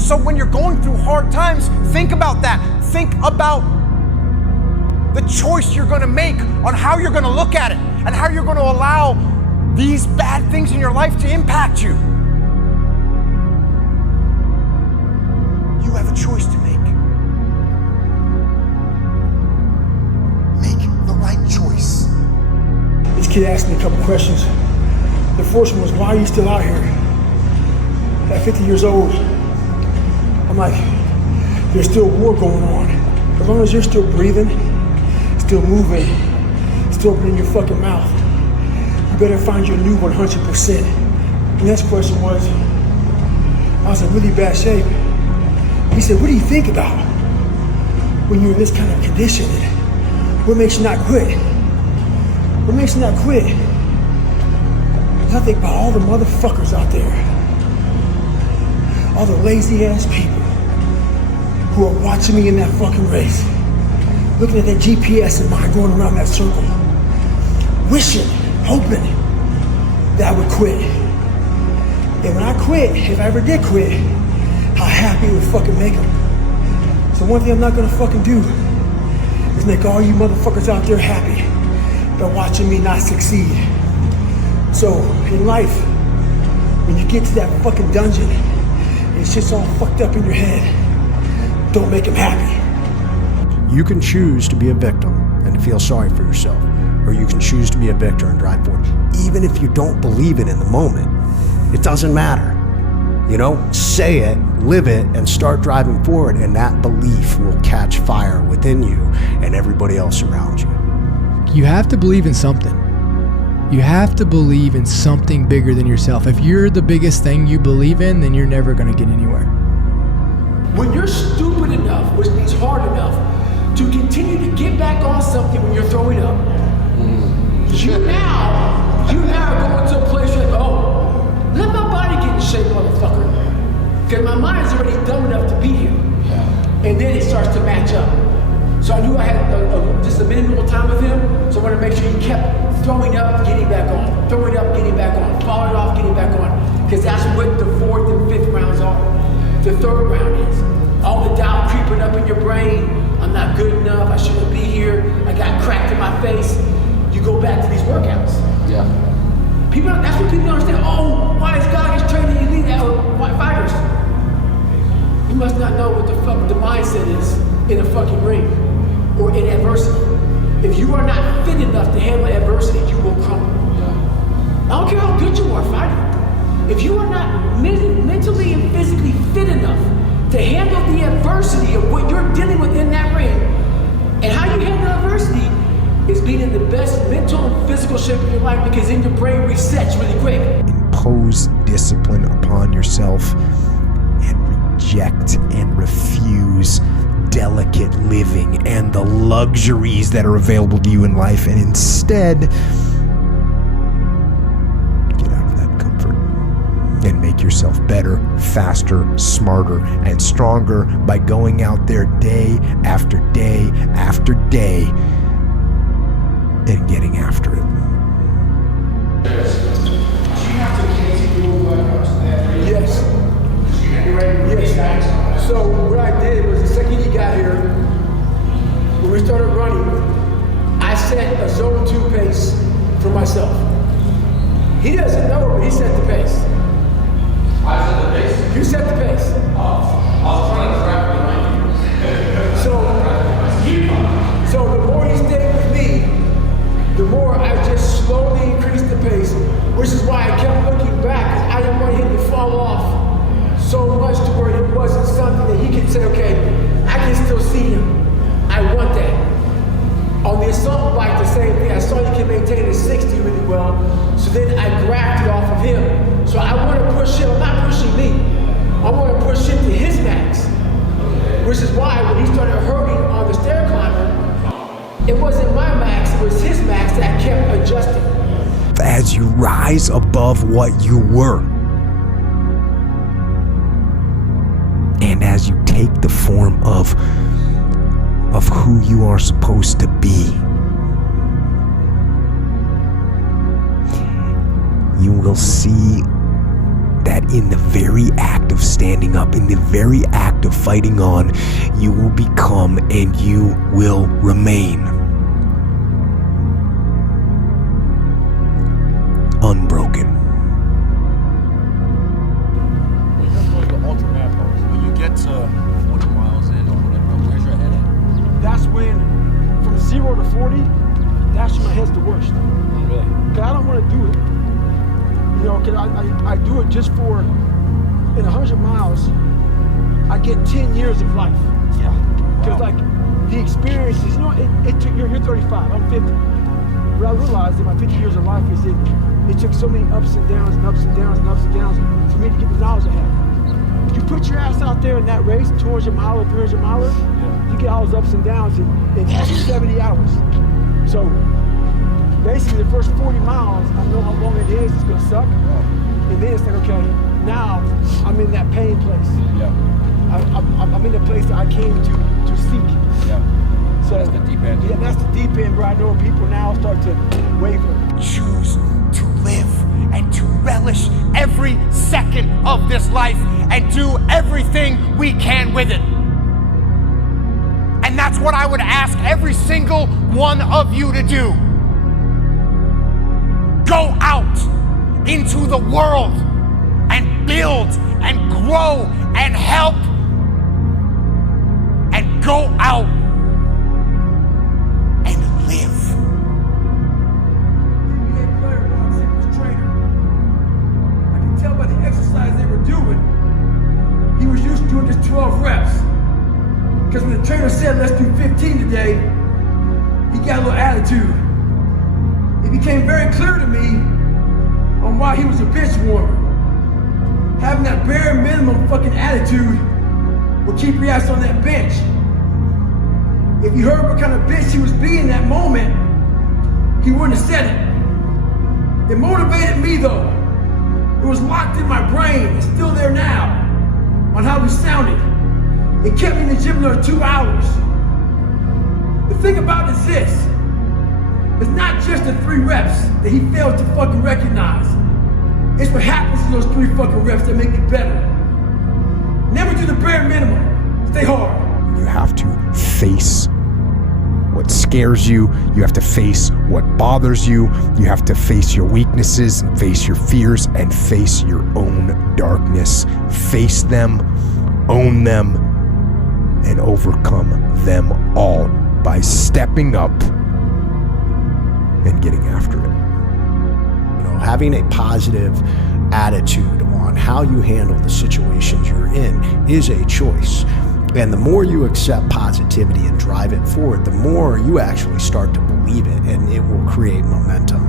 So when you're going through hard times, think about that. Think about the choice you're gonna make on how you're gonna look at it and how you're gonna allow these bad things in your life to impact you. You have a choice to make. Make the right choice. This kid asked me a couple questions. The first one was, why are you still out here? At 50 years old, I'm like, there's still war going on. As long as you're still breathing, still moving, still opening your fucking mouth, you better find your new 100%. The next question was, I was in really bad shape. He said, what do you think about when you're in this kind of condition? What makes you not quit? What makes you not quit? I think about all the motherfuckers out there, all the lazy ass people who are watching me in that fucking race, looking at that GPS of mine going around that circle, wishing, hoping that I would quit. And when I quit, if I ever did quit, how happy it would fucking make them. So one thing I'm not gonna fucking do is make all you motherfuckers out there happy by watching me not succeed. So in life, when you get to that fucking dungeon and shit's all fucked up in your head, don't make them happy. You can choose to be a victim and to feel sorry for yourself, or you can choose to be a victor and drive forward. Even if you don't believe it in the moment, it doesn't matter. You know, say it, live it, and start driving forward, and that belief will catch fire within you and everybody else around you. You have to believe in something. You have to believe in something bigger than yourself. If you're the biggest thing you believe in, then you're never gonna get anywhere. When you're stupid enough, which means hard enough, to continue to get back on something when you're throwing up, you now are going to a place where, oh, let my body get in shape, motherfucker. Because my mind's already dumb enough to be here. And then it starts to match up. So I knew I had just a minimal time with him, so I wanted to make sure he kept throwing up, getting back on, throwing up, getting back on, falling off, getting back on. Because that's what the 4th and 5th rounds are. The 3rd round is. All the doubt creeping up in your brain. I'm not good enough, I shouldn't be here, I got cracked in my face. You go back to these workouts. Yeah. People, that's what people don't understand. Oh, why is God is training elite fighters? You must not know what the fuck the mindset is in a fucking ring or in adversity. If you are not fit enough to handle adversity, you will crumble. I don't care how good you are fighting. If you are not mentally and physically fit enough to handle the adversity of what you're dealing with in that ring, and how you handle adversity is being in the best mental and physical shape of your life, because then your brain resets really quick. Impose discipline upon yourself and reject and refuse delicate living and the luxuries that are available to you in life, and instead get out of that comfort and make yourself better, faster, smarter, and stronger by going out there day after day after day and getting after it. Yes. Yes. So what I did was, the second he got here, when we started running, I set a zone 2 pace for myself. He doesn't know, but he set the pace. I set the pace? You set the pace. I was trying to trap behind you. So the more he stayed with me, the more I just slowly increased the pace, which is why I kept looking back, because I didn't want him to fall off so much to where it wasn't something that he could say, okay, I can still see him. I want that. On the assault bike, the same thing. I saw he can maintain a 60 really well, so then I grabbed it off of him. So I want to push him, I'm not pushing me. I want to push him to his max, which is why when he started hurting on the stair climber, it wasn't my max, it was his max that I kept adjusting. As you rise above what you were, and as you take the form of who you are supposed to be, you will see that in the very act of standing up, in the very act of fighting on, you will become and you will remain unbroken. When you get to 40 miles in or whatever, where's your head at? That's when, from 0 to 40, that's when my head's the worst. Really? Because I don't want to do it. You know, because I do it just for, in 100 miles, I get 10 years of life. Yeah. Because like, the experiences, you know, it took, you're 35, I'm 50. What I realized in my 50 years of life is it took so many ups and downs and ups and downs and ups and downs for me to get the knowledge I have. You put your ass out there in that race, 200 miler, 300 miler, you get all those ups and downs in 70 hours. So basically the first 40 miles, I know how long it is, it's gonna suck. And then it's like, okay, now I'm in that pain place. Yeah. I'm in the place that I came to seek. Yeah. So That's the deep end. Yeah, that's the deep end where I know people now start to waver. Choose to live and to relish every second of this life and do everything we can with it. And that's what I would ask every single one of you to do. Go out into the world and build and grow and help and go out and live. NBA player walks in with his trainer. I can tell by the exercise they were doing, he was used to doing just 12 reps. Because when the trainer said, let's do 15 today, he got a little attitude. It became very clear to me on why he was a bench warmer. Having that bare minimum fucking attitude will keep your ass on that bench. If you heard what kind of bitch he was being in that moment, he wouldn't have said it. It motivated me though. It was locked in my brain, it's still there now, on how we sounded. It kept me in the gym another 2 hours. The thing about it is this, it's not just the 3 reps that he failed to fucking recognize. It's what happens in those 3 fucking reps that make you better. Never do the bare minimum, stay hard. You have to face what scares you. You have to face what bothers you. You have to face your weaknesses and face your fears and face your own darkness. Face them, own them, and overcome them all by stepping up and getting after it. You know, having a positive attitude on how you handle the situations you're in is a choice. And the more you accept positivity and drive it forward, the more you actually start to believe it, and it will create momentum.